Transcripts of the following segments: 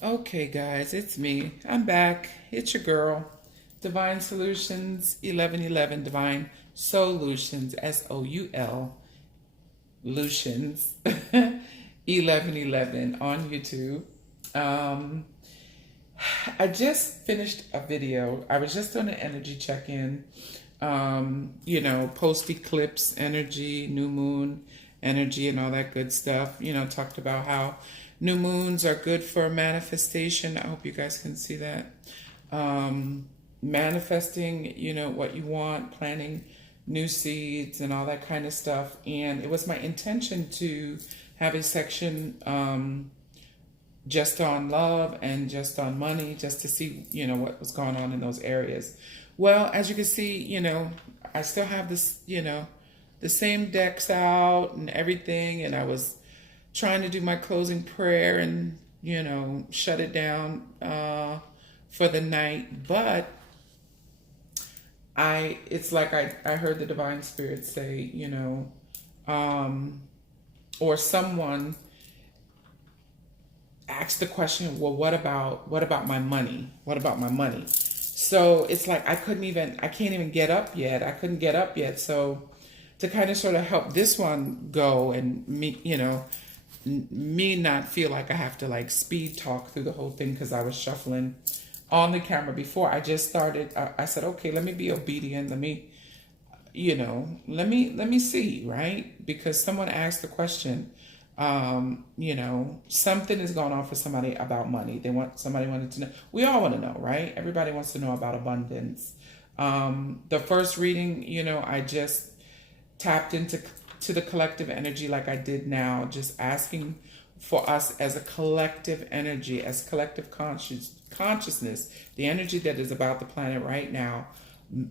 Okay, guys, it's me. I'm back. It's your girl, Divine Solutions 1111, Divine Solutions, Soul, Lutions 1111 on YouTube. Um, I just finished a video. I was just doing an energy check in, post eclipse energy, new moon energy, and all that good stuff. Talked about how new moons are good for manifestation. I hope you guys can see that. Manifesting, what you want, planting new seeds, and all that kind of stuff. And it was my intention to have a section just on love and just on money, just to see, what was going on in those areas. Well, as you can see, I still have this, the same decks out and everything. And I was trying to do my closing prayer and, shut it down for the night. But it's like I heard the divine spirit say, or someone asked the question, well, what about my money? What about my money? So it's like I can't even get up yet. I couldn't get up yet. So to kind of sort of help this one go and me not feel like I have to like speed talk through the whole thing, because I was shuffling on the camera before I just started. I said, okay, let me be obedient. Let me see, right? Because someone asked the question, something is going on for somebody about money. Somebody wanted to know. We all want to know, right? Everybody wants to know about abundance. The first reading, I just tapped into the collective energy like I did now, just asking for us as a collective energy, as collective consciousness, the energy that is about the planet right now,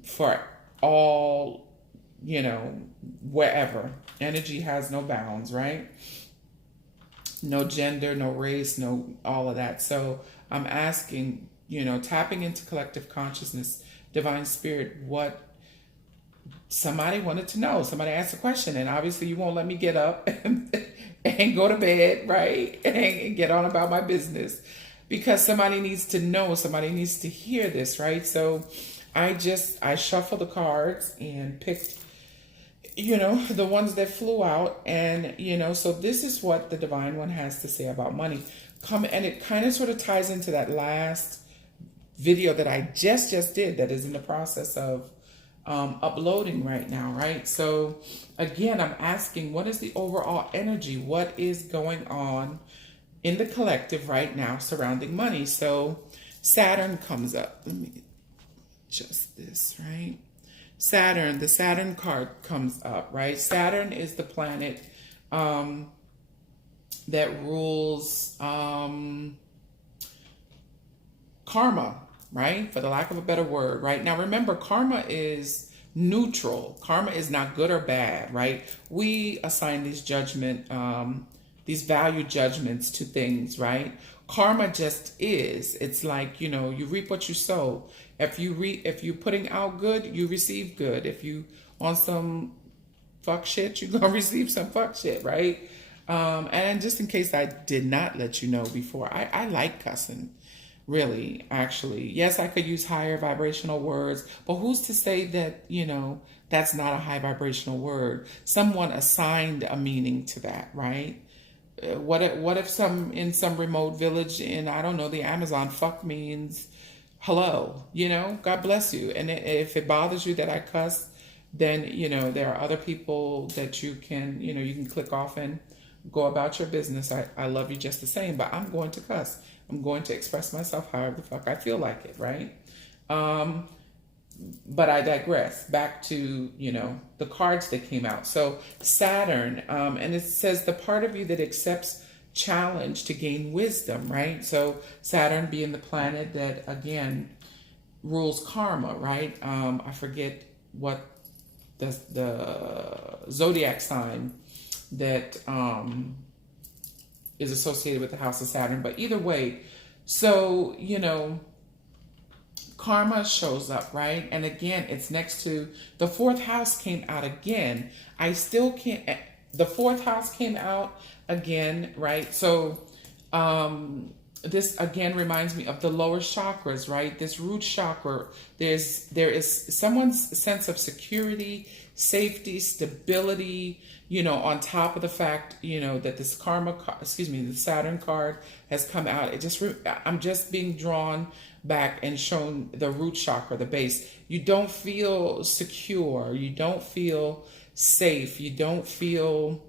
for all, wherever. Energy has no bounds, right? No gender, no race, no all of that. So I'm asking, tapping into collective consciousness, divine spirit, what somebody wanted to know. Somebody asked a question, and obviously you won't let me get up and go to bed, right? And get on about my business, because somebody needs to know, somebody needs to hear this, right? So I shuffled the cards and picked the ones that flew out. And, so this is what the divine one has to say about money. And it kind of sort of ties into that last video that I just did, that is in the process of uploading right now, right? So again, I'm asking, what is the overall energy? What is going on in the collective right now surrounding money? So Saturn comes up. Let me adjust this, right? Saturn, the Saturn card comes up, right? Saturn is the planet that rules karma, right? For the lack of a better word, right? Now remember, karma is neutral. Karma is not good or bad, right? We assign these value judgments to things, right? Karma just is. It's like, you reap what you sow. If you're putting out good, you receive good. If you on some fuck shit, you're gonna receive some fuck shit, right? And just in case I did not let you know before, I like cussing. Really, actually. Yes, I could use higher vibrational words, but who's to say that, that's not a high vibrational word? Someone assigned a meaning to that, right? What if in some remote village in, I don't know, the Amazon, fuck means hello, God bless you. And if it bothers you that I cuss, then, there are other people that you can click off and go about your business. I love you just the same, but I'm going to cuss. I'm going to express myself however the fuck I feel like it, right? But I digress. Back to, the cards that came out. So Saturn, and it says the part of you that accepts challenge to gain wisdom, right? So Saturn being the planet that, again, rules karma, right? I forget what the zodiac sign that is associated with the house of Saturn. But either way, so, karma shows up, right? And again, it's next to the fourth house came out again. I still can't, the fourth house came out again, right? So this again reminds me of the lower chakras, right? This root chakra, there is someone's sense of security, safety, stability, on top of the fact, that this the Saturn card has come out. I'm just being drawn back and shown the root chakra, the base. You don't feel secure. You don't feel safe. You don't feel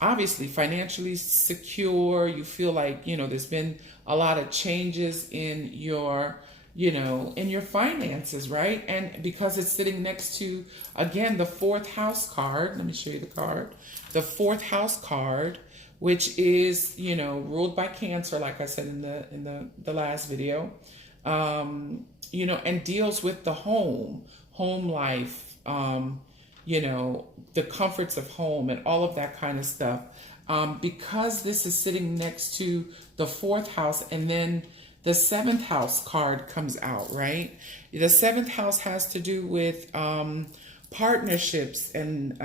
obviously financially secure. You feel like, there's been a lot of changes in your, in your finances, right? And because it's sitting next to, again, the fourth house card. Let me show you the card. The fourth house card, which is, ruled by Cancer, like I said in the last video, and deals with the home life, the comforts of home and all of that kind of stuff. Because this is sitting next to the fourth house, and then the seventh house card comes out, right? The seventh house has to do with partnerships and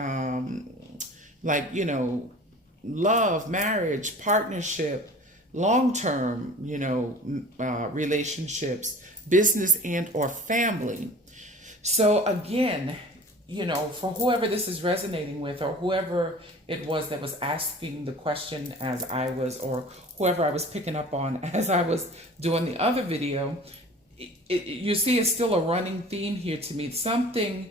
love, marriage, partnership, long-term, relationships, business and or family. So again, for whoever this is resonating with, or whoever it was that was asking the question as I was, or whoever I was picking up on as I was doing the other video, you see it's still a running theme here to me. Something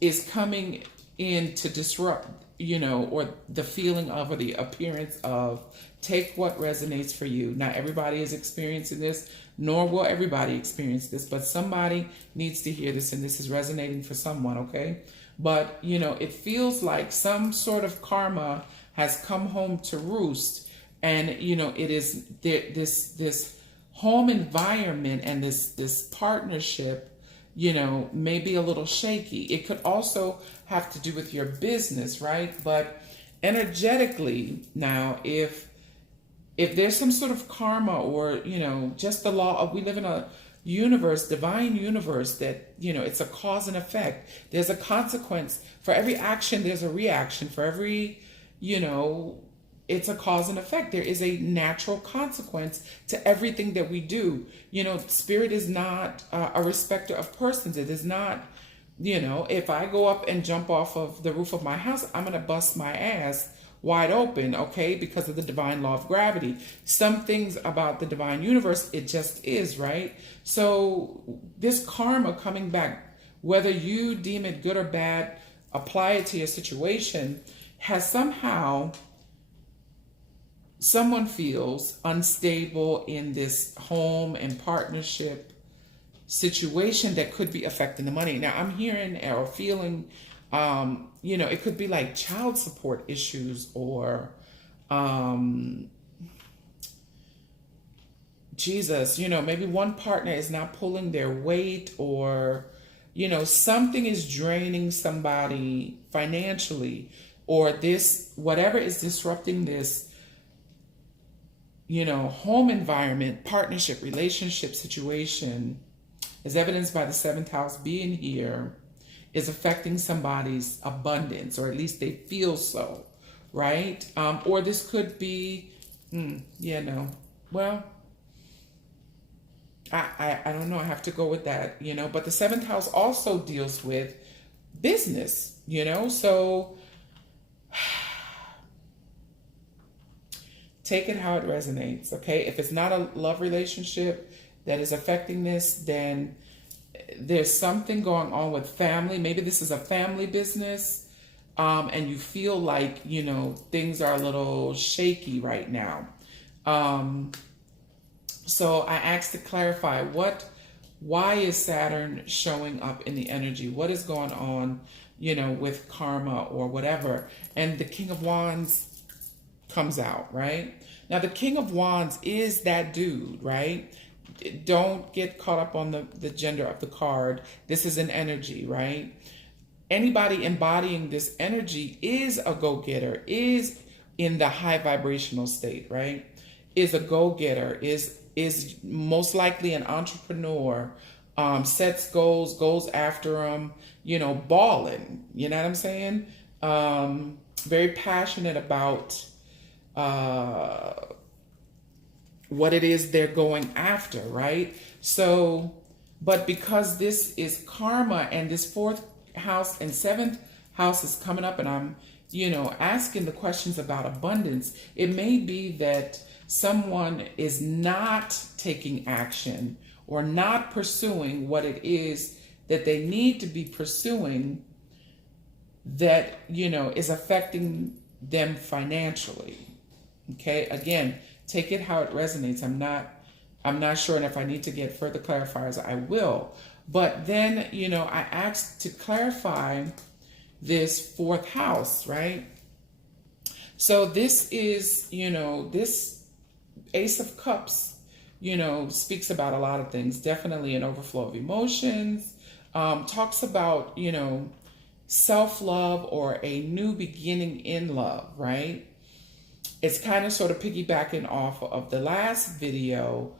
is coming in to disrupt, or the feeling of, or the appearance of. Take what resonates for you. Not everybody is experiencing this, nor will everybody experience this, but somebody needs to hear this, and this is resonating for someone, okay? But, it feels like some sort of karma has come home to roost, and, it is this home environment and this partnership, may be a little shaky. It could also have to do with your business, right? But energetically now, if there's some sort of karma, or, just the law of, we live in a universe, divine universe, that, it's a cause and effect. There's a consequence. For every action, there's a reaction. For every, it's a cause and effect. There is a natural consequence to everything that we do. Spirit is not a respecter of persons. It is not, if I go up and jump off of the roof of my house, I'm going to bust my ass wide open, okay, because of the divine law of gravity. Some things about the divine universe, it just is, right? So this karma coming back, whether you deem it good or bad, apply it to your situation, has somehow, someone feels unstable in this home and partnership situation that could be affecting the money. Now I'm hearing or feeling, it could be like child support issues, or, maybe one partner is not pulling their weight, or, something is draining somebody financially, or this, whatever is disrupting this, home environment, partnership, relationship situation, as evidenced by the seventh house being here, is affecting somebody's abundance, or at least they feel so, right? Or this could be, well, I don't know. I have to go with that, but the seventh house also deals with business, so take it how it resonates, okay? If it's not a love relationship that is affecting this, then there's something going on with family. Maybe this is a family business, and you feel like, things are a little shaky right now. So I asked to clarify, why is Saturn showing up in the energy? What is going on, with karma or whatever? And the King of Wands comes out, right? Now the King of Wands is that dude, right? Don't get caught up on the gender of the card. This is an energy, right? Anybody embodying this energy is a go-getter, is in the high vibrational state, right? Is a go-getter, is most likely an entrepreneur, sets goals, goes after them, balling, you know what I'm saying? Very passionate about what it is they're going after, right? So, but because this is karma and this fourth house and seventh house is coming up, and I'm, asking the questions about abundance, it may be that someone is not taking action or not pursuing what it is that they need to be pursuing that, is affecting them financially. Okay, again, take it how it resonates. I'm not sure, and if I need to get further clarifiers, I will. But then, I asked to clarify this fourth house, right? So this is, this Ace of Cups, speaks about a lot of things. Definitely an overflow of emotions. Talks about, self-love or a new beginning in love, right? It's kind of sort of piggybacking off of the last video,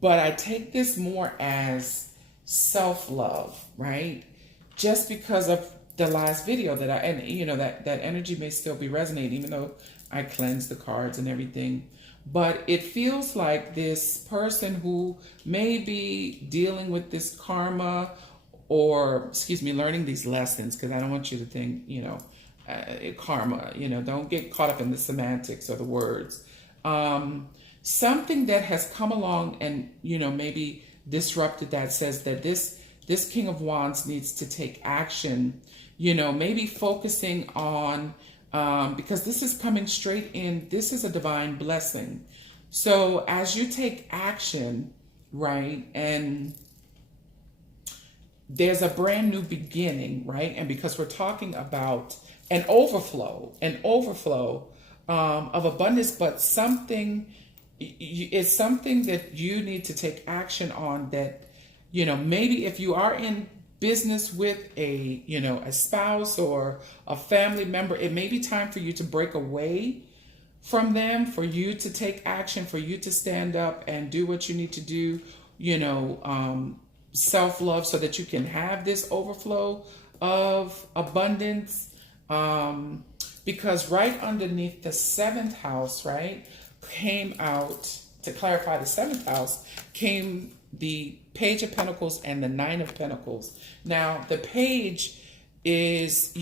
but I take this more as self-love, right? Just because of the last video that that energy may still be resonating, even though I cleansed the cards and everything. But it feels like this person who may be dealing with this karma, or, learning these lessons, because I don't want you to think, karma, don't get caught up in the semantics or the words. Something that has come along and, maybe disrupted that, says that this King of Wands needs to take action, maybe focusing on, because this is coming straight in, this is a divine blessing. So as you take action, right, and there's a brand new beginning, right? And because we're talking about an overflow of abundance, but it's something that you need to take action on, that, maybe if you are in business with a spouse or a family member, it may be time for you to break away from them, for you to take action, for you to stand up and do what you need to do, self-love, so that you can have this overflow of abundance. Because right underneath the seventh house, right, came out, to clarify the seventh house, came the Page of Pentacles and the Nine of Pentacles. Now, the Page is,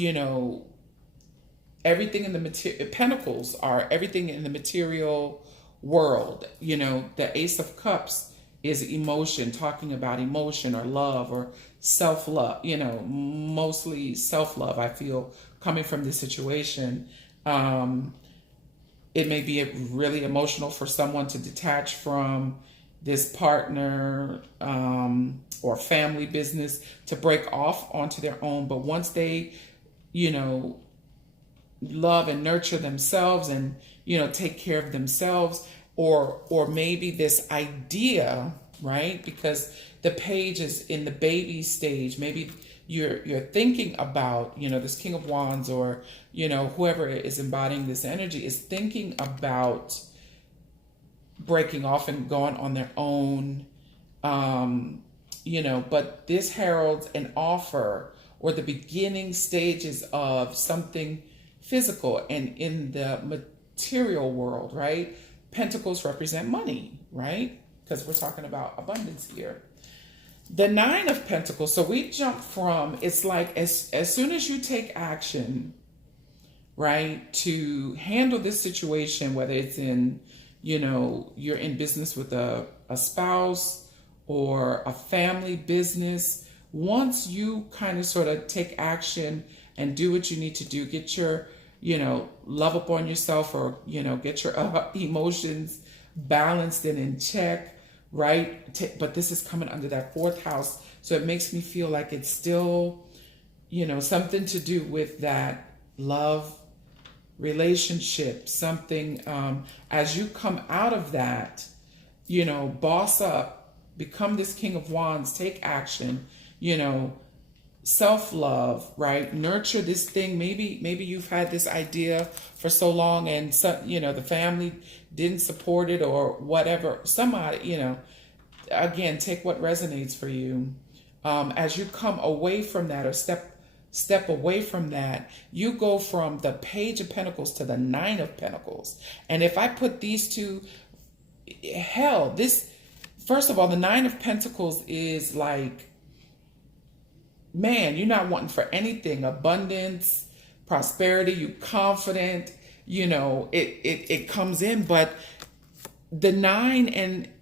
everything in the Pentacles are everything in the material world. The Ace of Cups is emotion, talking about emotion or love or self-love, mostly self-love, I feel, coming from this situation. It may be really emotional for someone to detach from this partner or family business, to break off onto their own. But once they, love and nurture themselves and, take care of themselves, or maybe this idea, right? Because the Page is in the baby stage. Maybe you're thinking about, this King of Wands, or, whoever is embodying this energy is thinking about breaking off and going on their own, but this heralds an offer or the beginning stages of something physical and in the material world, right? Pentacles represent money, right? Because we're talking about abundance here. The Nine of Pentacles, so we jump from, it's like as soon as you take action, right, to handle this situation, whether it's in, you're in business with a spouse or a family business, once you kind of sort of take action and do what you need to do, get your, love up on yourself, or, get your emotions balanced and in check, right? But this is coming under that fourth house. So it makes me feel like it's still, something to do with that love relationship, something, as you come out of that, boss up, become this King of Wands, take action, self-love, right? Nurture this thing. Maybe you've had this idea for so long, and so, the family didn't support it or whatever. Somebody, again, take what resonates for you. As you come away from that, or step step away from that, you go from the Page of Pentacles to the Nine of Pentacles. And if I put these two, hell, this, first of all, the Nine of Pentacles is like, man, you're not wanting for anything, abundance, prosperity, you confident, you know, it comes in. But the nine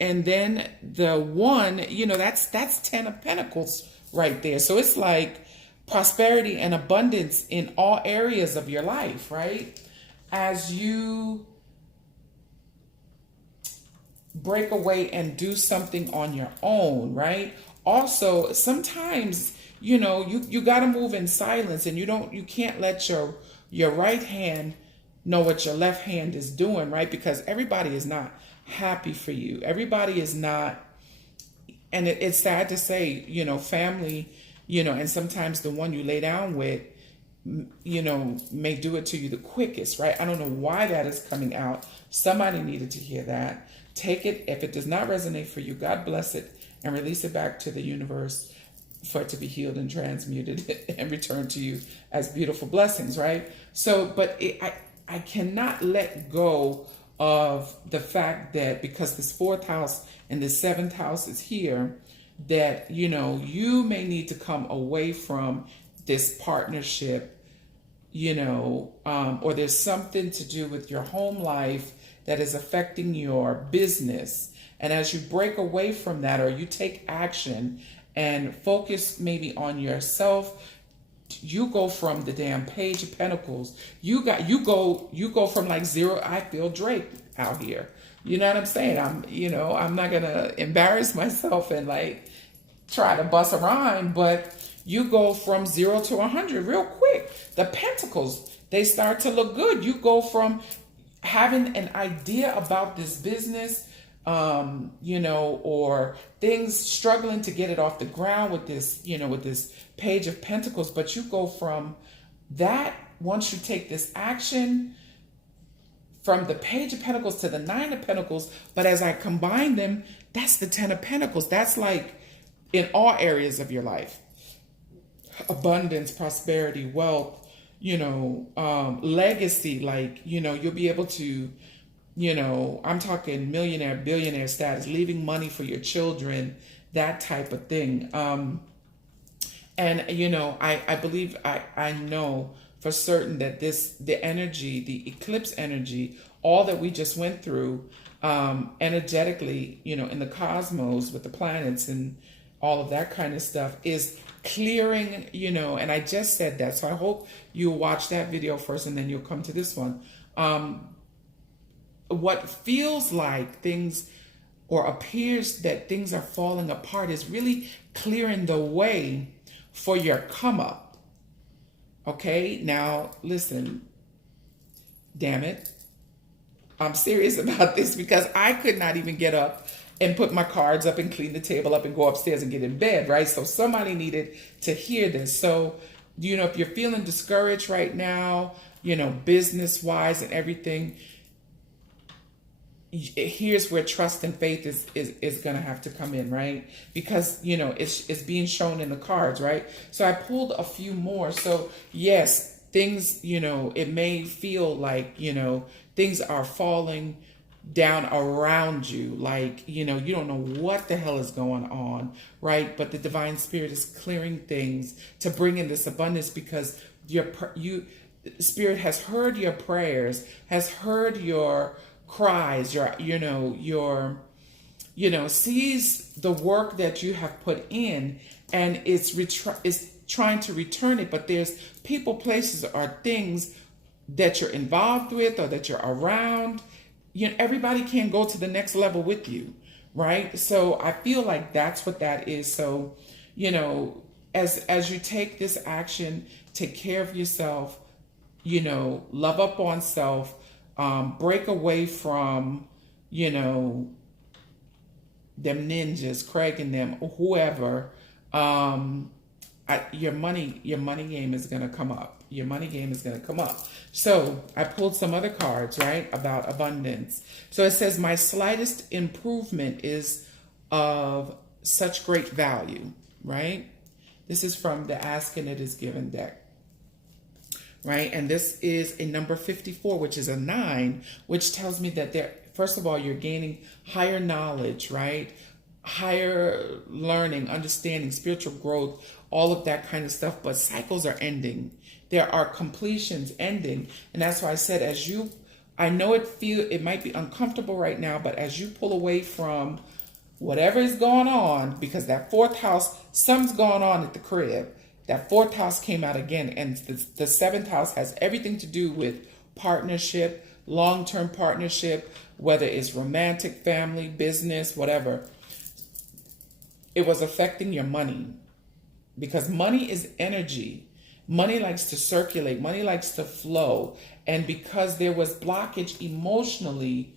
and then the one, you know, that's Ten of Pentacles right there. So it's like prosperity and abundance in all areas of your life, right? As you break away and do something on your own, right? Also, sometimes, you know, you got to move in silence, and you can't let your right hand know what your left hand is doing, right? Because everybody is not happy for you. Everybody is not, and it's sad to say, you know, family, you know, and sometimes the one you lay down with, you know, may do it to you the quickest, right? I don't know why that is coming out. Somebody needed to hear that. Take it. If it does not resonate for you, God bless it and release it back to the universe for it to be healed and transmuted and returned to you as beautiful blessings, right? So, but I cannot let go of the fact that because this fourth house and the seventh house is here, that, you know, you may need to come away from this partnership, you know, or there's something to do with your home life that is affecting your business. And as you break away from that, or you take action and focus maybe on yourself, you go from the damn Page of Pentacles. You go from like zero. I feel Drake out here. You know what I'm saying? I'm not gonna embarrass myself and like try to bust a rhyme, but you go from 0 to 100 real quick. The Pentacles, they start to look good. You go from having an idea about this business, you know, or things struggling to get it off the ground with this, you know, with this Page of Pentacles. But you go from that, once you take this action, from the Page of Pentacles to the Nine of Pentacles. But as I combine them, that's the Ten of Pentacles. That's like in all areas of your life. Abundance, prosperity, wealth, you know, legacy. Like, you know, you'll be able to, you know, I'm talking millionaire, billionaire status, leaving money for your children, that type of thing. And, you know, I believe, I know for certain that the energy, the eclipse energy, all that we just went through, energetically, you know, in the cosmos with the planets and all of that kind of stuff is clearing, you know, and I just said that. So I hope you'll watch that video first and then you'll come to this one. What feels like things or appears that things are falling apart is really clearing the way for your come up. Okay, now listen, damn it. I'm serious about this because I could not even get up and put my cards up and clean the table up and go upstairs and get in bed, right? So somebody needed to hear this. So, you know, if you're feeling discouraged right now, you know, business-wise and everything, here's where trust and faith is going to have to come in, right? Because, you know, it's being shown in the cards, right? So I pulled a few more. So yes, things, you know, it may feel like, you know, things are falling down around you. Like, you know, you don't know what the hell is going on, right? But the divine spirit is clearing things to bring in this abundance because spirit has heard your prayers, has heard your cries, sees the work that you have put in and is trying to return it. But there's people, places, or things that you're involved with or that you're around. You know, everybody can't go to the next level with you, right? So I feel like that's what that is. So, you know, as you take this action, take care of yourself, you know, love up on self, break away from, you know, them ninjas, Craig and them, or whoever. Your money game is going to come up. Your money game is going to come up. So I pulled some other cards, right, about abundance. So it says, my slightest improvement is of such great value, right? This is from the Ask and It Is Given deck. right? And this is a number 54, which is a 9, which tells me that there, first of all, you're gaining higher knowledge, right? Higher learning, understanding, spiritual growth, all of that kind of stuff. But cycles are ending. There are completions ending. And that's why I said, I know it might be uncomfortable right now, but as you pull away from whatever is going on, because that fourth house, something's going on at the crib. That fourth house came out again, and the seventh house has everything to do with partnership, long-term partnership, whether it's romantic, family, business, whatever. It was affecting your money, because money is energy. Money likes to circulate. Money likes to flow. And because there was blockage emotionally,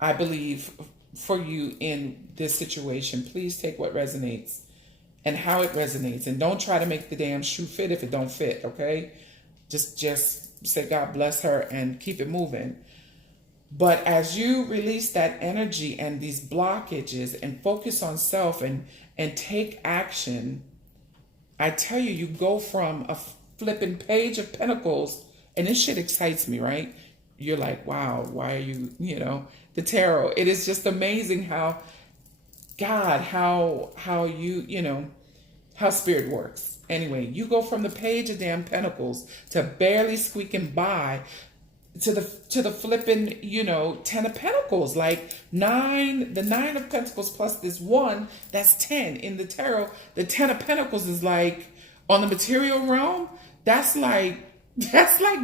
I believe, for you in this situation, please take what resonates and how it resonates. And don't try to make the damn shoe fit if it don't fit, okay? Just say God bless her and keep it moving. But as you release that energy and these blockages and focus on self and take action, I tell you, you go from a flipping page of pentacles, and this shit excites me, right? You're like, wow, why are you, the tarot. It is just amazing how God, how you, how spirit works. Anyway, you go from the page of damn pentacles to barely squeaking by to the flipping, Ten of Pentacles, like the 9 of Pentacles plus this 1, that's 10 in the tarot. The 10 of Pentacles is like, on the material realm, that's like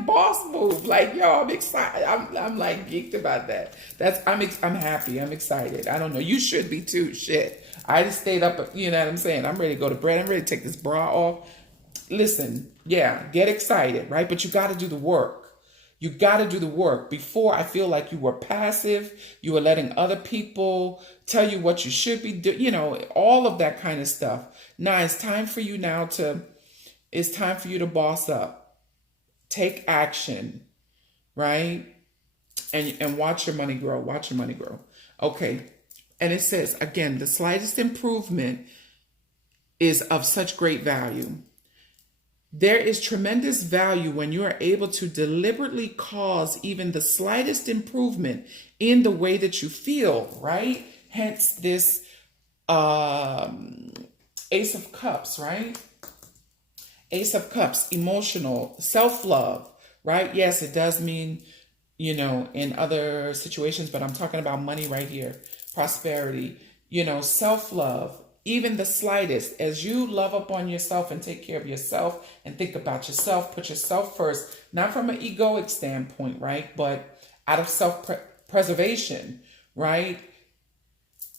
boss move. Like, yo, I'm excited. I'm like geeked about that. I'm happy. I'm excited. I don't know. You should be too. Shit. I just stayed up. You know what I'm saying? I'm ready to go to bed. I'm ready to take this bra off. Listen, yeah, get excited, right? But you got to do the work. You got to do the work. Before, I feel like you were passive. You were letting other people tell you what you should be doing, all of that kind of stuff. Now, it's time for you to boss up. Take action, right? And watch your money grow. Watch your money grow. Okay. And it says, again, the slightest improvement is of such great value. There is tremendous value when you are able to deliberately cause even the slightest improvement in the way that you feel, right? Hence this Ace of Cups, right? Ace of Cups, emotional, self-love, right? Yes, it does mean, in other situations, but I'm talking about money right here. Prosperity, self-love. Even the slightest, as you love upon yourself and take care of yourself and think about yourself, put yourself first, not from an egoic standpoint, right? But out of self-preservation, right?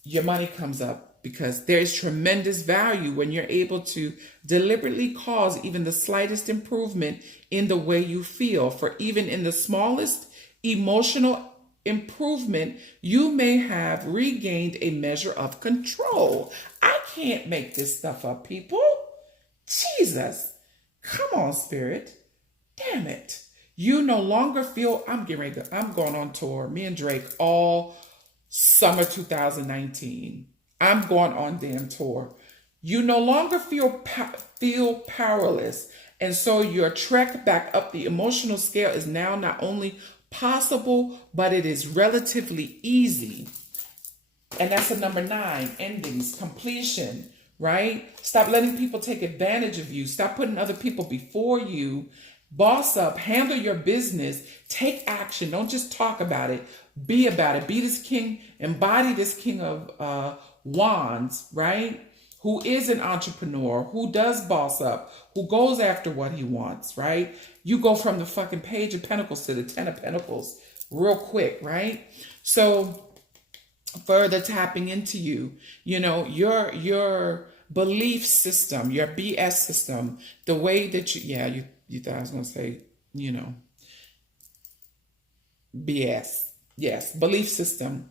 Your money comes up because there is tremendous value when you're able to deliberately cause even the slightest improvement in the way you feel. For even in the smallest emotional improvement, you may have regained a measure of control. I can't make this stuff up, people. Jesus. Come on, Spirit. Damn it. You no longer feel, I'm going on tour. Me and Drake all summer 2019. I'm going on damn tour. You no longer feel powerless. And so your trek back up the emotional scale is now not only possible, but it is relatively easy. And that's a number 9, endings, completion, right? Stop letting people take advantage of you. Stop putting other people before you. Boss up, handle your business, take action. Don't just talk about it. Be about it. Be this king, embody this king of wands, right? Who is an entrepreneur, who does boss up, who goes after what he wants, right? You go from the fucking page of pentacles to the 10 of pentacles real quick, right? So further tapping into you, your belief system, your BS system, the way that you thought I was going to say, BS. Yes, belief system.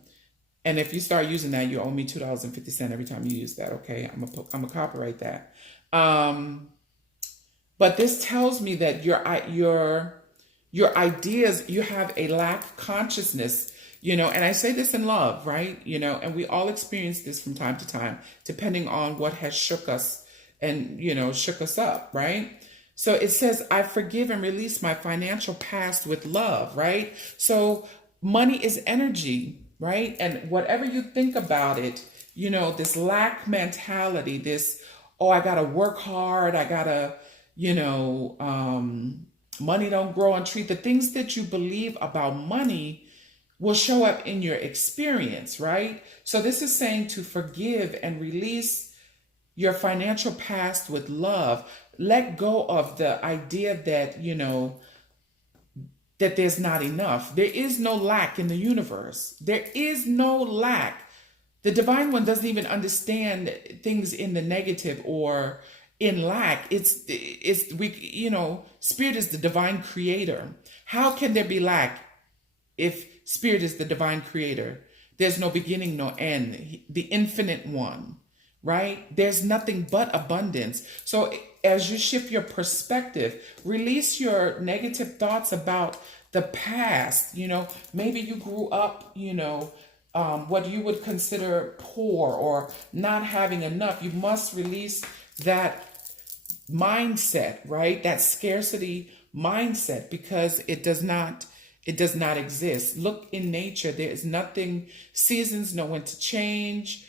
And if you start using that, you owe me $2.50 every time you use that. Okay, I'm gonna copyright that. But this tells me that your ideas, you have a lack of consciousness. And I say this in love, right? And we all experience this from time to time, depending on what has shook us and shook us up, right? So it says, I forgive and release my financial past with love, right? So money is energy, right? And whatever you think about it, this lack mentality, this, oh, I got to work hard, I got to, money don't grow on trees. The things that you believe about money will show up in your experience, right? So this is saying to forgive and release your financial past with love. Let go of the idea that, that there's not enough. There is no lack in the universe. There is no lack. The divine one doesn't even understand things in the negative or in lack. Spirit is the divine creator. How can there be lack if Spirit is the divine creator? There's no beginning, no end. The infinite one, right? There's nothing but abundance. So as you shift your perspective, release your negative thoughts about the past. Maybe you grew up, what you would consider poor or not having enough. You must release that mindset, right? That scarcity mindset, because it does not exist. Look in nature. There is nothing, seasons know when to change,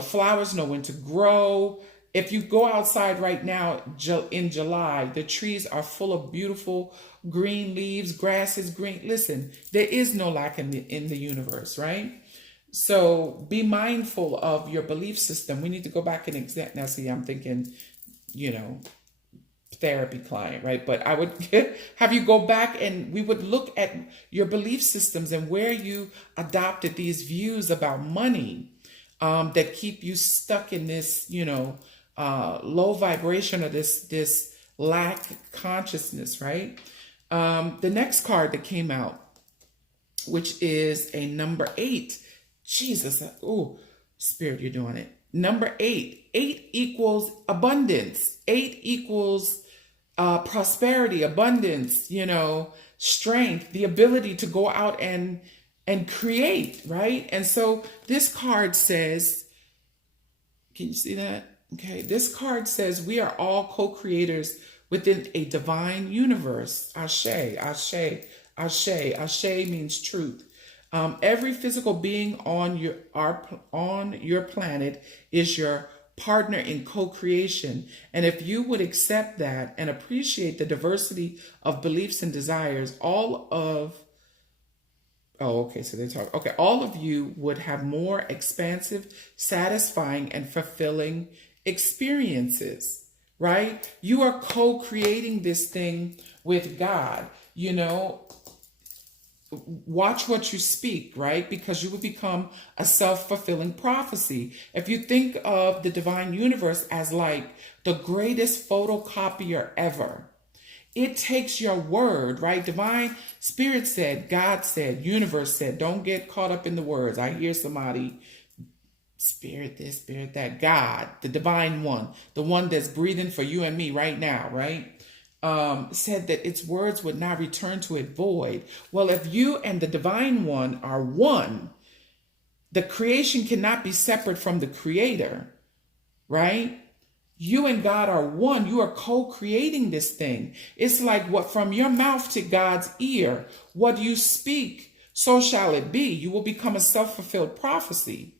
flowers know when to grow. If you go outside right now in July, the trees are full of beautiful green leaves, grass is green. Listen, there is no lack in the universe, right? So be mindful of your belief system. We need to go back and examine. Now, see, I'm thinking, therapy client, right? But I would have you go back and we would look at your belief systems and where you adopted these views about money that keep you stuck in this, low vibration or this lack consciousness, right? The next card that came out, which is a number 8. Jesus, oh, Spirit, you're doing it. Number 8. 8 equals abundance. 8 equals prosperity, abundance, strength, the ability to go out and create, right? And so this card says, can you see that? Okay, this card says we are all co-creators within a divine universe. Ashe, ashe, ashe. Ashe means truth. Every physical being on your planet is your partner in co-creation. And if you would accept that and appreciate the diversity of beliefs and desires, all of you would have more expansive, satisfying, and fulfilling experiences, right? You are co-creating this thing with God, Watch what you speak, right? Because you will become a self-fulfilling prophecy. If you think of the divine universe as like the greatest photocopier ever, it takes your word, right? Divine Spirit said, God said, universe said, don't get caught up in the words. I hear somebody, Spirit this, Spirit that. God, the divine one, the one that's breathing for you and me right now, right? Said that its words would not return to it void. Well, if you and the divine one are one, the creation cannot be separate from the creator, right? You and God are one. You are co-creating this thing. It's like what from your mouth to God's ear, what you speak, so shall it be. You will become a self-fulfilled prophecy,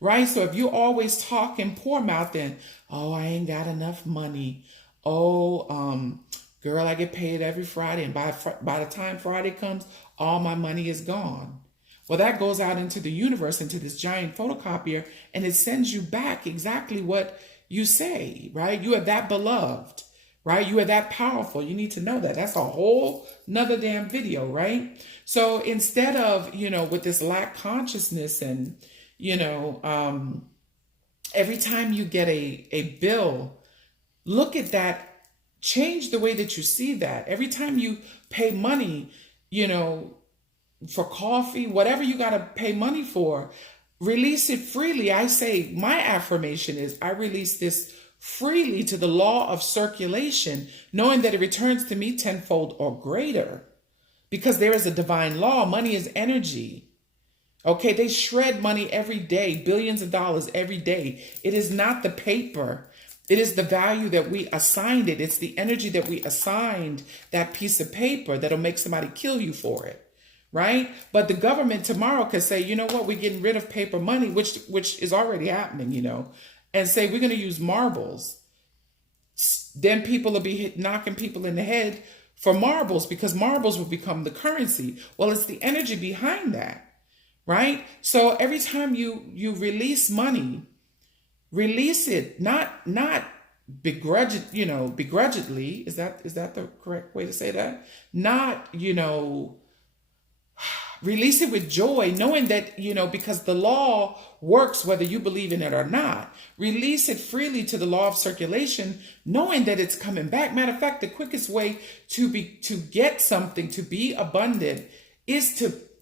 right? So if you always talk in poor mouth and, oh, I ain't got enough money. Oh, girl, I get paid every Friday, and by the time Friday comes, all my money is gone. Well, that goes out into the universe, into this giant photocopier, and it sends you back exactly what you say, right? You are that beloved, right? You are that powerful. You need to know that. That's a whole nother damn video, right? So instead of, with this lack consciousness and, every time you get a bill, look at that, change the way that you see that. Every time you pay money, for coffee, whatever you got to pay money for, release it freely. I say my affirmation is I release this freely to the law of circulation, knowing that it returns to me tenfold or greater, because there is a divine law. Money is energy. Okay, they shred money every day, billions of dollars every day. It is not the paper. It is the value that we assigned it. It's the energy that we assigned that piece of paper that'll make somebody kill you for it. Right? But the government tomorrow could say, you know what, we're getting rid of paper money, which is already happening, and say we're going to use marbles. Then people will be knocking people in the head for marbles because marbles will become the currency. Well, it's the energy behind that, right? So every time you release money, release it, not begrudgingly. Is that the correct way to say that? Not, release it with joy, knowing that, because the law works whether you believe in it or not. Release it freely to the law of circulation, knowing that it's coming back. Matter of fact, the quickest way to get something, to be abundant, is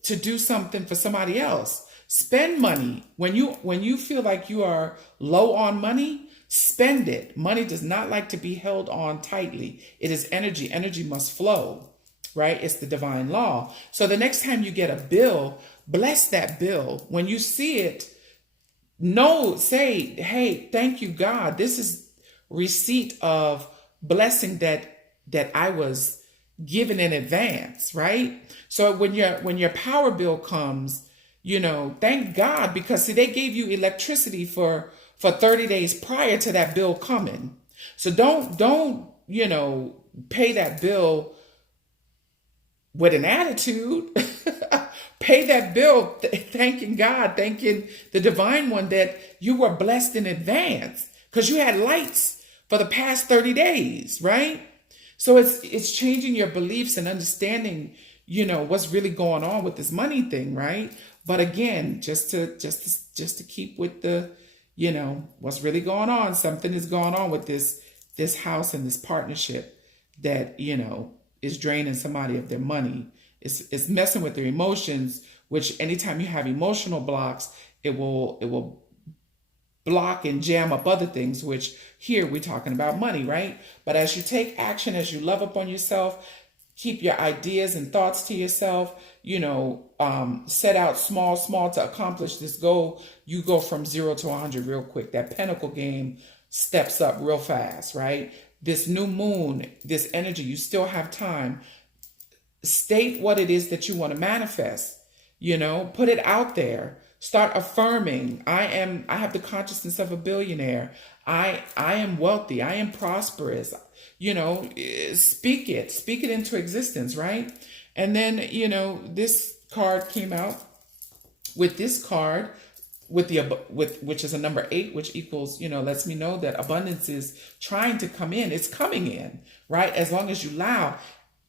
to do something for somebody else. Spend money. When you feel like you are low on money, spend it. Money does not like to be held on tightly. It is energy. Energy must flow. Right? It's the divine law. So the next time you get a bill, bless that bill. When you see it, say, hey, thank you, God. This is receipt of blessing that I was given in advance, right? So when your power bill comes, thank God, because see, they gave you electricity for 30 days prior to that bill coming. So don't pay that bill with an attitude. Pay that bill thanking God, thanking the divine one that you were blessed in advance because you had lights for the past 30 days, right? So it's changing your beliefs and understanding, what's really going on with this money thing, right? But again, just to keep with the, what's really going on, something is going on with this house and this partnership that, is draining somebody of their money. It's messing with their emotions, which anytime you have emotional blocks, it will block and jam up other things, which here we're talking about money, right? But as you take action, as you love up on yourself, keep your ideas and thoughts to yourself, set out small to accomplish this goal. You go from 0 to 100 real quick. That pentacle game steps up real fast, right? This new moon, this energy, you still have time. State what it is that you want to manifest, put it out there. Start affirming, I have the consciousness of a billionaire. I am wealthy. I am prosperous. Speak it into existence, right? And then, this card came out with this card, which is a number 8, which equals, lets me know that abundance is trying to come in. It's coming in, right? As long as you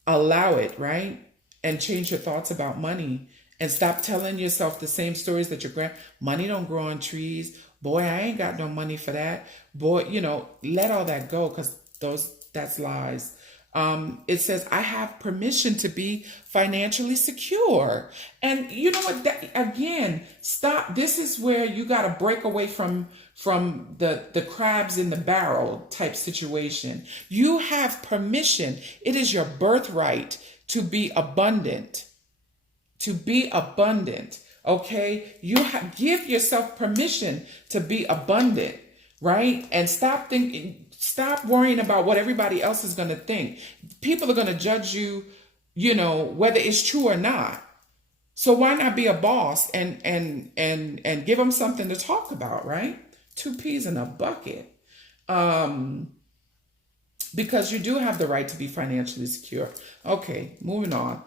allow it, right? And change your thoughts about money and stop telling yourself the same stories that money don't grow on trees. Boy, I ain't got no money for that. Boy, let all that go because that's lies. It says, I have permission to be financially secure. And you know what? Again, stop. This is where you got to break away from the crabs in the barrel type situation. You have permission. It is your birthright to be abundant. To be abundant. Okay? Give yourself permission to be abundant, right? And stop worrying about what everybody else is going to think. People are going to judge you, whether it's true or not. So why not be a boss and give them something to talk about, right? 2 peas in a bucket. Because you do have the right to be financially secure. Okay, moving on.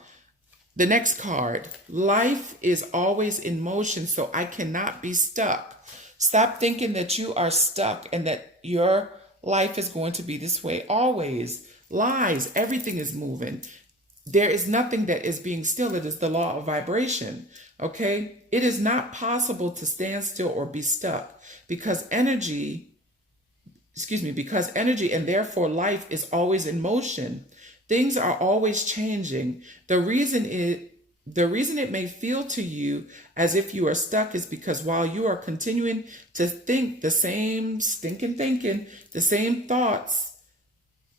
The next card, life is always in motion, so I cannot be stuck. Stop thinking that you are stuck and that your life is going to be this way always. Lies. Everything is moving. There is nothing that is being still. It is the law of vibration. Okay? It is not possible to stand still or be stuck because energy and therefore life is always in motion. Things are always changing. The reason it may feel to you as if you are stuck is because while you are continuing to think the same stinking thinking, the same thoughts,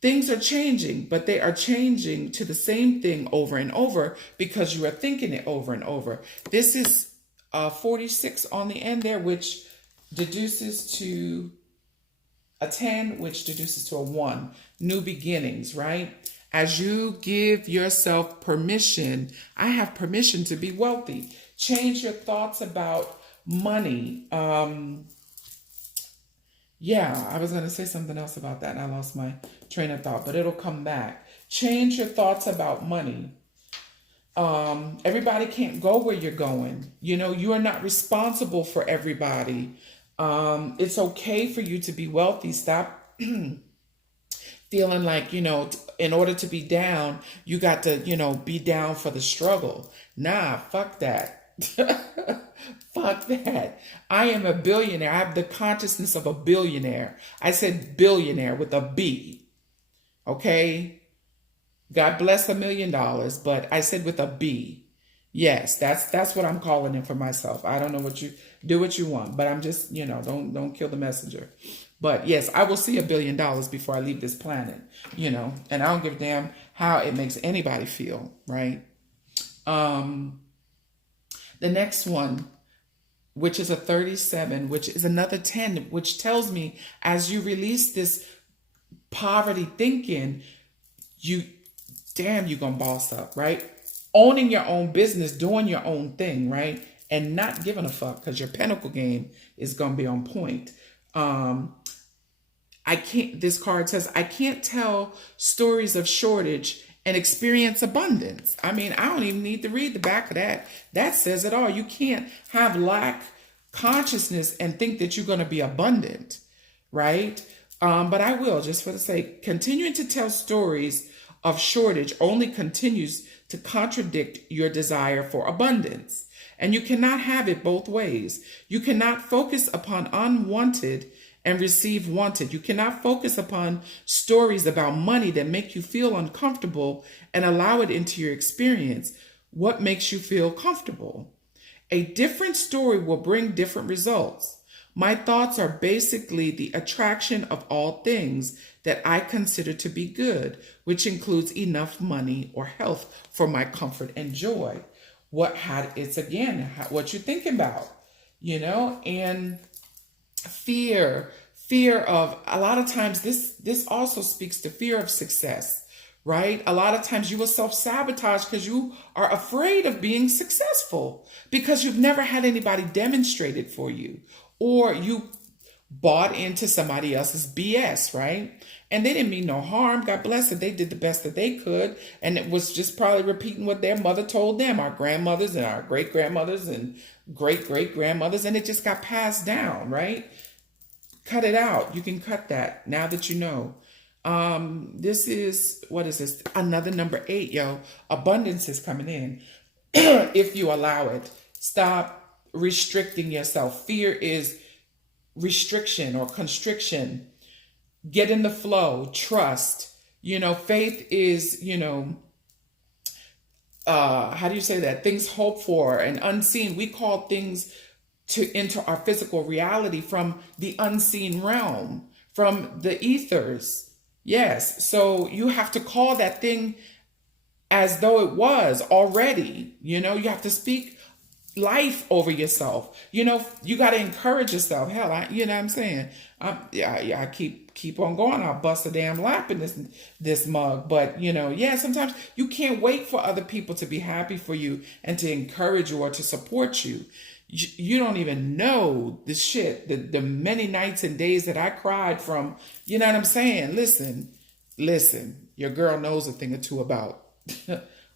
things are changing, but they are changing to the same thing over and over because you are thinking it over and over. This is 46 on the end there, which deduces to A 10, which deduces to a 1, new beginnings, right? As you give yourself permission, I have permission to be wealthy. Change your thoughts about money. Yeah, I was going to say something else about that and I lost my train of thought, but it'll come back. Change your thoughts about money. Everybody can't go where you're going. You know, you are not responsible for everybody. It's okay for you to be wealthy. Stop feeling like, you know, in order to be down, you got to, you know, be down for the struggle. Nah, fuck that. Fuck that. I am a billionaire. I have the consciousness of a billionaire. I said billionaire with a B. Okay? God bless $1 million, but I said with a B. Yes, that's what I'm calling it for myself. I don't know what you do what you want, but I'm just, you know, don't kill the messenger. But yes, I will see $1 billion before I leave this planet, you know, and I don't give a damn how it makes anybody feel, right? The next one, which is a 37, which is another 10, which tells me as you release this poverty thinking, you're gonna boss up, right? Owning your own business, doing your own thing, right? And not giving a fuck because your pentacle game is gonna be on point. This card says, I can't tell stories of shortage and experience abundance. I mean, I don't even need to read the back of that. That says it all. You can't have lack consciousness and think that you're going to be abundant, right? But I will, just for the sake, continuing to tell stories of shortage only continues to contradict your desire for abundance. And you cannot have it both ways. You cannot focus upon unwanted and receive wanted. You cannot focus upon stories about money that make you feel uncomfortable and allow it into your experience. What makes you feel comfortable? A different story will bring different results. My thoughts are basically the attraction of all things that I consider to be good, which includes enough money or health for my comfort and joy. What you thinking about, you know, and fear of, a lot of times this also speaks to fear of success, right? A lot of times you will self-sabotage because you are afraid of being successful because you've never had anybody demonstrate it for you, or you bought into somebody else's BS, right? And they didn't mean no harm. God bless it. They did the best that they could. And it was just probably repeating what their mother told them, our grandmothers and our great-grandmothers and great-great-grandmothers. And it just got passed down, right? Cut it out. You can cut that now that you know. This is, what is this? Another number 8, yo. Abundance is coming in if you allow it. Stop restricting yourself. Fear is restriction or constriction. Get in the flow. Trust. You know, faith is, you know, how do you say that? Things hoped for and unseen. We call things into our physical reality from the unseen realm, from the ethers. Yes. So you have to call that thing as though it was already. You know, you have to speak life over yourself. You know, you got to encourage yourself. Hell, you know what I'm saying? I keep on going. I'll bust a damn lap in this mug. But, you know, yeah, sometimes you can't wait for other people to be happy for you and to encourage you or to support you. You don't even know the shit, the many nights and days that I cried from, you know what I'm saying? Listen, your girl knows a thing or two about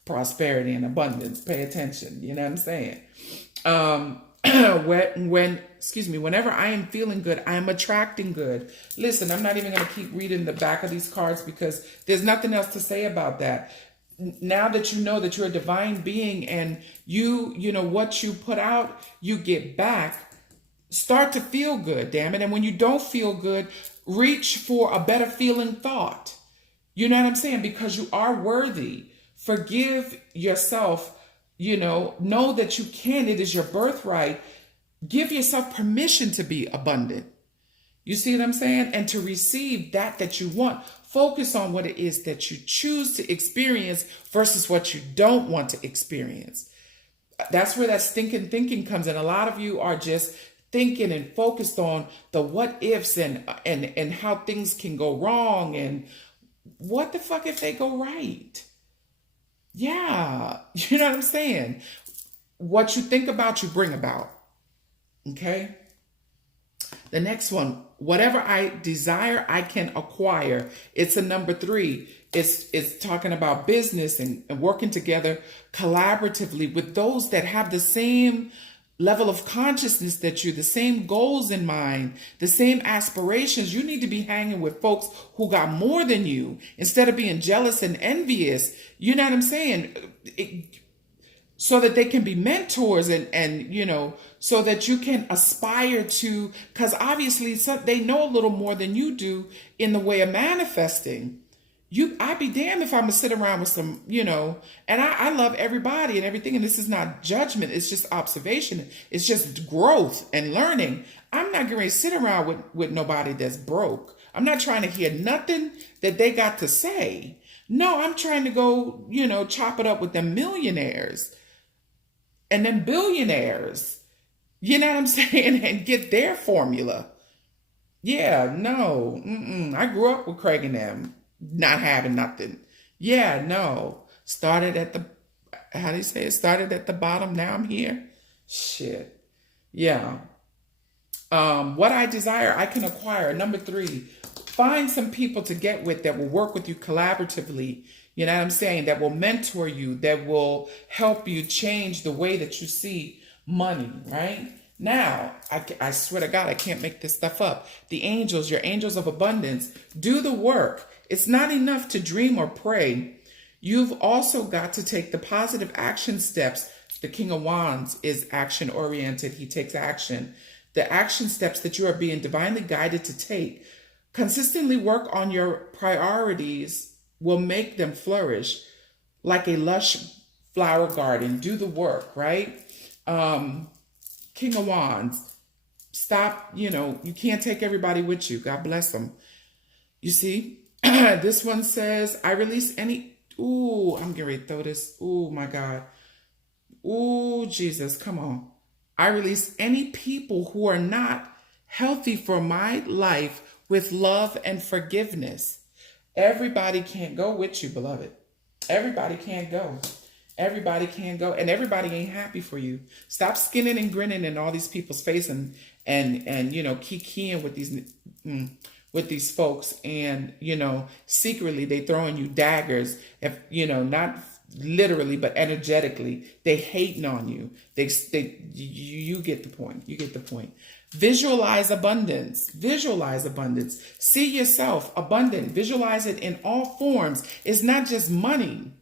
prosperity and abundance. Pay attention. You know what I'm saying? Whenever I am feeling good, I am attracting good. Listen, I'm not even going to keep reading the back of these cards because there's nothing else to say about that. Now that you know that you're a divine being and you know what you put out, you get back. Start to feel good, damn it. And when you don't feel good, reach for a better feeling thought. You know what I'm saying? Because you are worthy. Forgive yourself. You know that you can. It is your birthright. Give yourself permission to be abundant. You see what I'm saying? And to receive that you want. Focus on what it is that you choose to experience versus what you don't want to experience. That's where that stinking thinking comes in. A lot of you are just thinking and focused on the what ifs and how things can go wrong and what the fuck if they go right? Yeah, you know what I'm saying? What you think about, you bring about. Okay? The next one, whatever I desire, I can acquire. It's a number 3. It's talking about business and working together collaboratively with those that have the same level of consciousness that you, the same goals in mind, the same aspirations. You need to be hanging with folks who got more than you instead of being jealous and envious. You know what I'm saying? So that they can be mentors and you know, so that you can aspire to, because obviously they know a little more than you do in the way of manifesting. I'd be damned if I'm gonna sit around with some, you know, and I love everybody and everything, and this is not judgment, it's just observation, it's just growth and learning. I'm not going to sit around with nobody that's broke. I'm not trying to hear nothing that they got to say. No, I'm trying to go, you know, chop it up with them millionaires and then billionaires, you know what I'm saying, and get their formula. Yeah, no, I grew up with Craig and them not having nothing. Yeah, no, started at the, how do you say it? Started at the bottom, now I'm here. Shit. Yeah. What I desire, I can acquire. Number 3, find some people to get with that will work with you collaboratively. You know what I'm saying? That will mentor you, that will help you change the way that you see money, right? Now, I swear to God, I can't make this stuff up. The angels, your angels of abundance, do the work. It's not enough to dream or pray. You've also got to take the positive action steps. The King of Wands is action oriented. He takes action. The action steps that you are being divinely guided to take. Consistently work on your priorities will make them flourish like a lush flower garden. Do the work, right? King of Wands, stop, you know, you can't take everybody with you. God bless them. You see, this one says, I release any, ooh, I'm getting ready to throw this. Ooh, my God. Ooh, Jesus, come on. I release any people who are not healthy for my life with love and forgiveness. Everybody can't go with you, beloved. Everybody can't go. Everybody can't go, and everybody ain't happy for you. Stop skinning and grinning in all these people's face and you know, kikiing with these folks, and you know, secretly they throwing you daggers. If you know, not literally but energetically, they hating on you. You get the point. You get the point. Visualize abundance. Visualize abundance. See yourself abundant. Visualize it in all forms. It's not just money.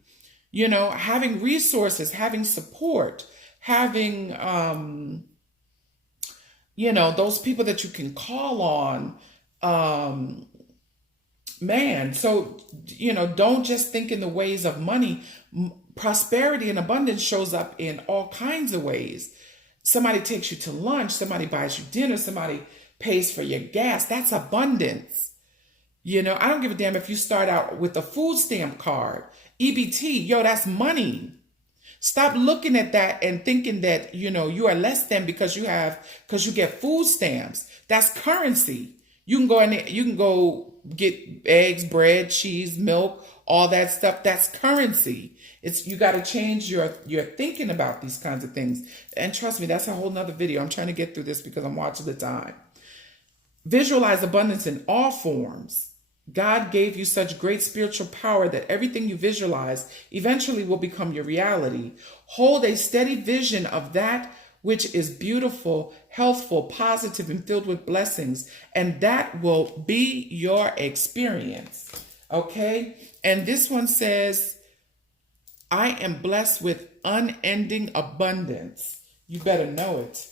You know, having resources, having support, having, you know, those people that you can call on. Man, so, you know, don't just think in the ways of money. Prosperity and abundance shows up in all kinds of ways. Somebody takes you to lunch, somebody buys you dinner, somebody pays for your gas. That's abundance. You know, I don't give a damn if you start out with a food stamp card. EBT, yo, that's money. Stop looking at that and thinking that, you know, you are less than because you get food stamps. That's currency. You can go in there, you can go get eggs, bread, cheese, milk, all that stuff. That's currency. You got to change your thinking about these kinds of things. And trust me, that's a whole nother video. I'm trying to get through this because I'm watching the time. Visualize abundance in all forms. God gave you such great spiritual power that everything you visualize eventually will become your reality. Hold a steady vision of that which is beautiful, healthful, positive, and filled with blessings, and that will be your experience. Okay? And this one says, I am blessed with unending abundance. You better know it.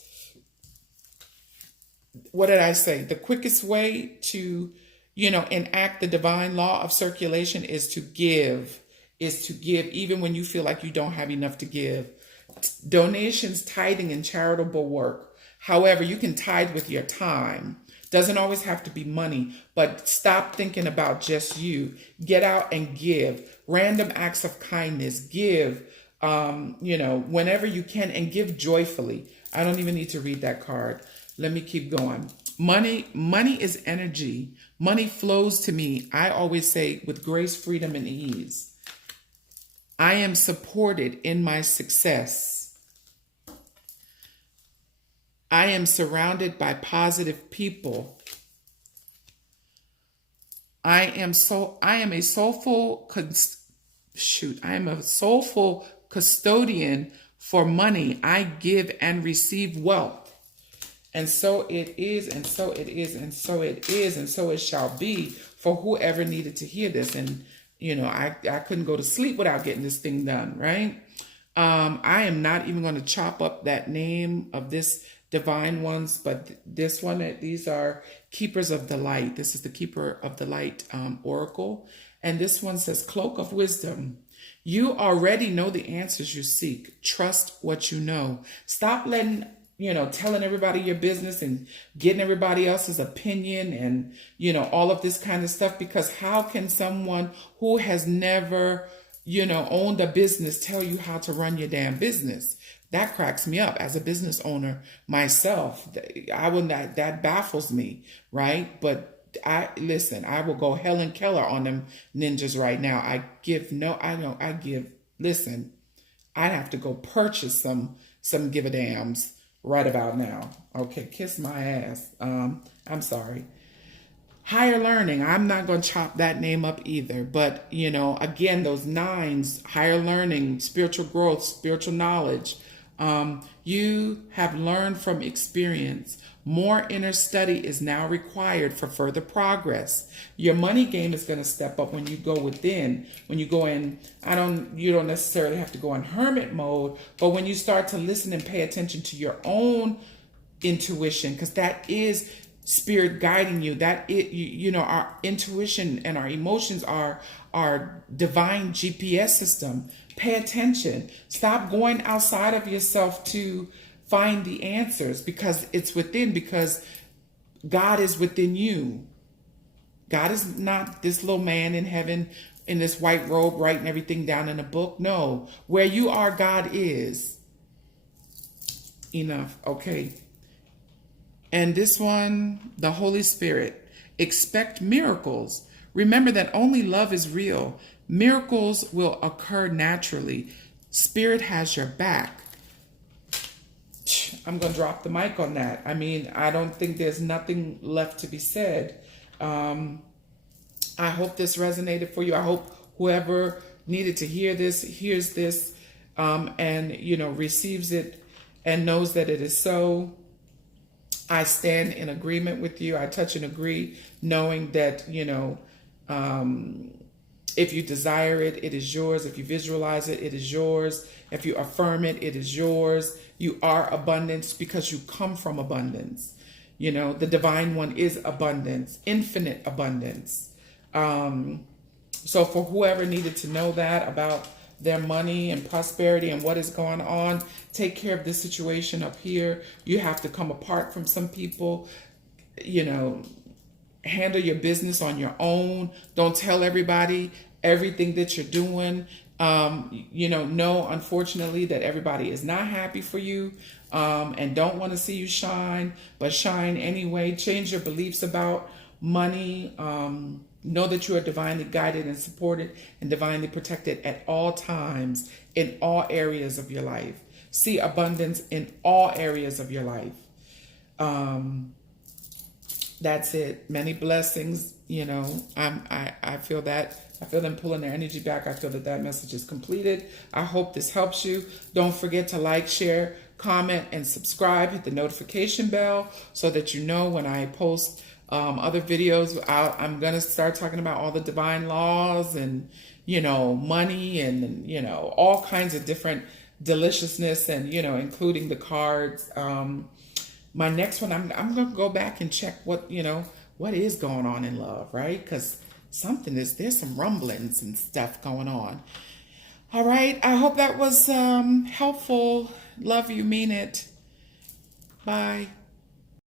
What did I say? The quickest way to, you know, enact the divine law of circulation is to give, even when you feel like you don't have enough to give. Donations, tithing, and charitable work. However, you can tithe with your time. Doesn't always have to be money, but stop thinking about just you. Get out and give. Random acts of kindness. Give, you know, whenever you can, and give joyfully. I don't even need to read that card. Let me keep going. Money is energy. Money flows to me. I always say with grace, freedom, and ease. I am supported in my success. I am surrounded by positive people. I am a soulful custodian for money. I give and receive wealth. And so it is, and so it is, and so it is, and so it shall be for whoever needed to hear this. And, I couldn't go to sleep without getting this thing done, right? I am not even going to chop up that name of this divine ones, but this one, these are keepers of the light. This is the keeper of the light oracle. And this one says, cloak of wisdom. You already know the answers you seek. Trust what you know. Stop letting, telling everybody your business and getting everybody else's opinion and, all of this kind of stuff. Because how can someone who has never, owned a business tell you how to run your damn business? That cracks me up as a business owner myself. That baffles me, right? But I will go Helen Keller on them ninjas right now. Listen, I'd have to go purchase some give a dams right about now. Okay, kiss my ass. I'm sorry. Higher learning. I'm not going to chop that name up either. But, again, those nines, higher learning, spiritual growth, spiritual knowledge. You have learned from experience. More inner study is now required for further progress. Your money game is going to step up when you go within. When you go in, you don't necessarily have to go in hermit mode, but when you start to listen and pay attention to your own intuition, because that is spirit guiding you. That our intuition and our emotions are our divine GPS system. Pay attention. Stop going outside of yourself to find the answers, because it's within, because God is within you. God is not this little man in heaven in this white robe writing everything down in a book. No, where you are, God is. Enough. Okay. And this one, the Holy Spirit. Expect miracles. Remember that only love is real. Miracles will occur naturally. Spirit has your back. I'm going to drop the mic on that. I don't think there's nothing left to be said. I hope this resonated for you. I hope whoever needed to hear this, hears this, and, receives it and knows that it is so. I stand in agreement with you. I touch and agree, knowing that, if you desire it, it is yours. If you visualize it, it is yours. If you affirm it, it is yours. You are abundance because you come from abundance. The divine one is abundance, infinite abundance. So for whoever needed to know that about their money and prosperity and what is going on, take care of this situation up here. You have to come apart from some people, handle your business on your own. Don't tell everybody everything that you're doing. Know, unfortunately, that everybody is not happy for you and don't want to see you shine, but shine anyway. Change your beliefs about money. Know that you are divinely guided and supported and divinely protected at all times in all areas of your life. See abundance in all areas of your life. That's it. Many blessings. I feel that. I feel them pulling their energy back. I feel that message is completed. I hope this helps you. Don't forget to like, share, comment, and subscribe. Hit the notification bell so that you know when I post other videos. I'm going to start talking about all the divine laws and, money and, all kinds of different deliciousness and, including the cards. My next one, I'm going to go back and check what is going on in love, right? Because there's some rumblings and stuff going on. All right. I hope that was helpful. Love you, mean it. Bye.